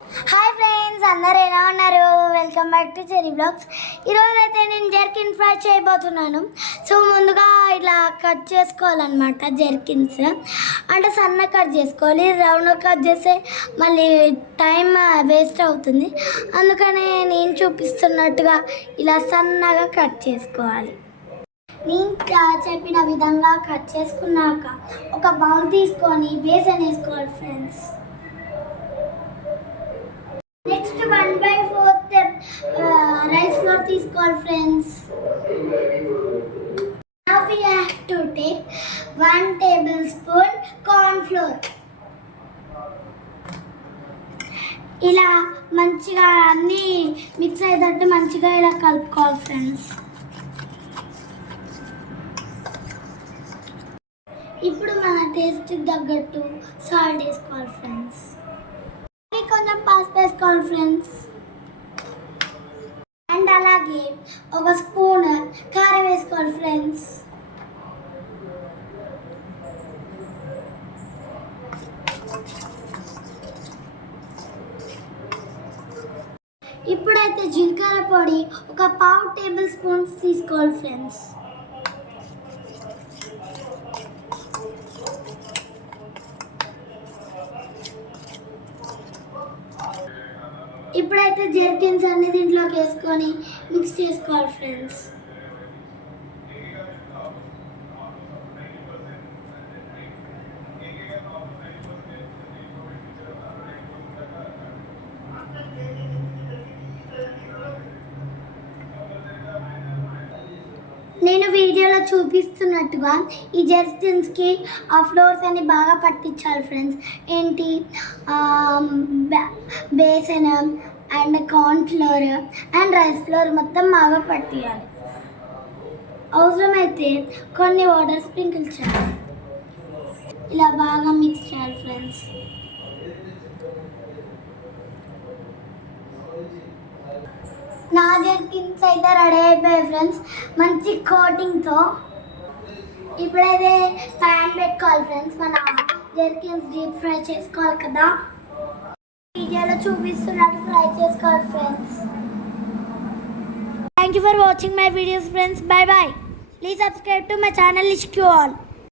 Hi friends, అందరు ఎలా ఉన్నారు? Welcome back to cherry blogs. ఈరోజు అయితే నేను జెర్కిన్ ఫ్రై చేయబోతున్నాను. సో ముందుగా ఇలా కట్ చేసుకోవాలన్నమాట. జెర్కిన్స్ అంటే సన్న కట్ చేసుకోవాలి. రౌండ్ కట్ చేస్తే మళ్ళీ టైం వేస్ట్ అవుతుంది. అందుకనే నేను చూపిస్తున్నట్టుగా ఇలా సన్నగా కట్ చేసుకోవాలి. నేను చెప్పిన విధంగా కట్ చేసుకున్నాక ఒక బౌల్ తీసుకొని బేసన్ వేసుకోవాలి ఫ్రెండ్స్. నెక్స్ట్ 1/4 రైస్ ఫ్లోర్ తీసుకోవాలి friends. Now we have to take 1 tablespoon corn flour. ఇలా మంచిగా అన్నీ మిక్స్ అయ్యేటట్టు మంచిగా ఇలా కలుపుకోవాలి ఫ్రెండ్స్. ఇప్పుడు మన టేస్ట్కి తగ్గట్టు సాల్ట్ వేసుకోవాలి ఫ్రెండ్స్. కొంచెం పసుపు వేసుకోవాలి ఫ్రెండ్స్. అండ్ అలాగే ఒక స్పూన్ కారం వేసుకోవాలి ఫ్రెండ్స్. ఇప్పుడైతే జీలకర్ర పొడి ఒక 1/2 టేబుల్ స్పూన్స్ తీసుకోవాలి ఫ్రెండ్స్. ఇప్పుడైతే జెర్కిన్స్ అన్ని దీంట్లోకి వేసుకొని మిక్స్ చేసుకోవాలి ఫ్రెండ్స్. నేను వీడియోలో చూపిస్తున్నట్టుగా ఈ జెర్కిన్స్కి ఆ ఫ్లోర్స్ అన్ని బాగా పట్టించాలి ఫ్రెండ్స్. ఏంటి besan and corn flour and rice flour మొత్తం బాగా పట్టియాలి. అవసరమైతే కొన్ని వాటర్ స్ప్రింకిల్ చేయాలి. ఇలా బాగా మిక్స్ చేయాలి ఫ్రెండ్స్. నా జెర్కిన్స్ అయితే రెడీ అయిపోయాయి ఫ్రెండ్స్, మంచి కోటింగ్తో. ఇప్పుడైతే ప్యాన్ పెట్టుకోవాలి ఫ్రెండ్స్. మన జెర్కిన్స్ డీప్ ఫ్రై చేసుకోవాలి కదా, వీడియోలో చూపిస్తున్నట్టు ఫ్రై చేసుకోవాలి friends. Thank you for watching my videos friends. Bye bye. Please subscribe to my channel. ఇష్క్ యూ ఆల్.